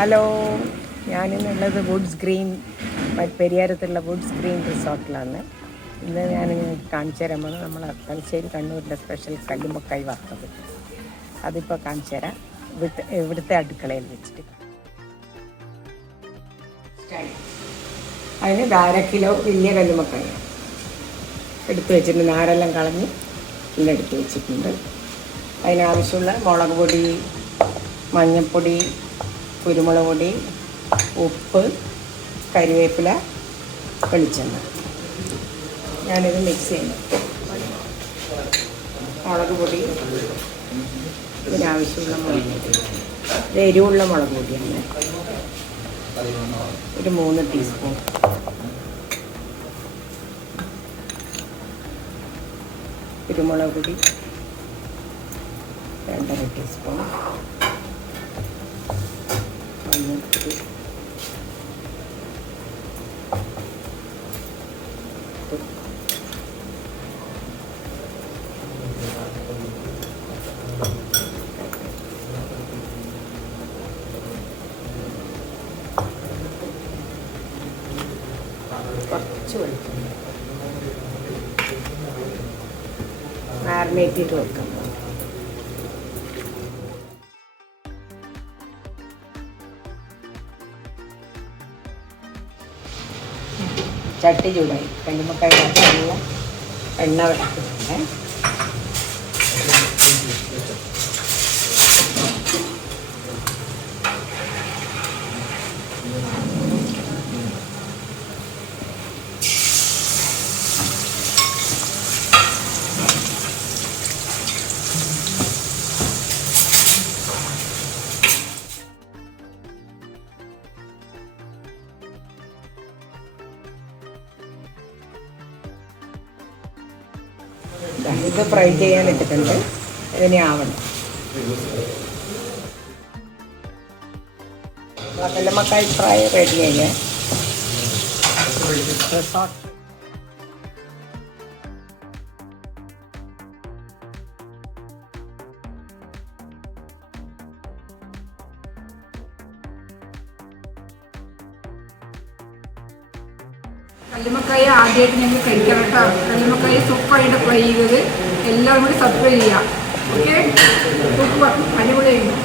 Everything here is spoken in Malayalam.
ഹലോ, ഞാനിന്നുള്ളത് വുഡ്ഗ്രീൻ പെരിയാരത്തുള്ള വുഡ്ഗ്രീൻ റിസോർട്ടിലാണ്. ഇന്ന് ഞാൻ കാണിച്ചു തരാൻ പോകുന്നത് നമ്മൾ തലശ്ശേരി കണ്ണൂരിൻ്റെ സ്പെഷ്യൽ കല്ലുമ്മക്കായ് വറുത്തത്. അതിപ്പോൾ കാണിച്ചു തരാം ഇവിടുത്തെ അടുക്കളയിൽ വെച്ചിട്ട്. അതിന് 1/2 കിലോ വലിയ കല്ലുമ്മക്കായ എടുത്ത് വെച്ചിട്ടുണ്ട്. നാരെല്ലാം കളഞ്ഞ് എല്ലാം എടുത്ത് വെച്ചിട്ടുണ്ട്. അതിനാവശ്യമുള്ള മുളക് പൊടി, മഞ്ഞൾപ്പൊടി, കുരുമുളക് പൊടി, ഉപ്പ്, കരിവേപ്പില, വെളിച്ചെണ്ണ. ഞാനിത് മിക്സ് ചെയ്യുന്നു. മുളക് പൊടി, ഇതിനാവശ്യമുള്ള മുളക് പൊടി, ഇത് എരിവുള്ള മുളക് പൊടിയാണ്. ഒരു 3 ടീസ്പൂൺ. കുരുമുളക് പൊടി 2.5 ടീസ്പൂൺ. മഞ്ഞൾപ്പൊടി, കുറച്ച് വെളിച്ചെണ്ണ മാരിനേറ്റ് ചെയ്ത് വെക്കാം. ചട്ടി ചൂടായി. കല്ലുമ്മക്കായ നല്ല എണ്ണ വെച്ചിട്ടുണ്ട്. ഇത് ഫ്രൈ ചെയ്യാൻ ഇട്ടിട്ടുണ്ട്. ഇതിനെ ആവണം. കല്ലുമ്മക്കായ് ഫ്രൈ റെഡിയായി. കല്ലുമ്മക്കായ ആദ്യമായിട്ട് ഞങ്ങൾ കഴിക്കണം കേട്ടോ. കല്ലുമ്മക്കായ സൂപ്പറായിട്ട് ഫ്രൈ ചെയ്തത് എല്ലാവരും കൂടി സബ്സ്ക്രൈബ് ചെയ്യാം. ഓക്കെ, സൂപ്പർ, അടിപൊളിയായിരുന്നു.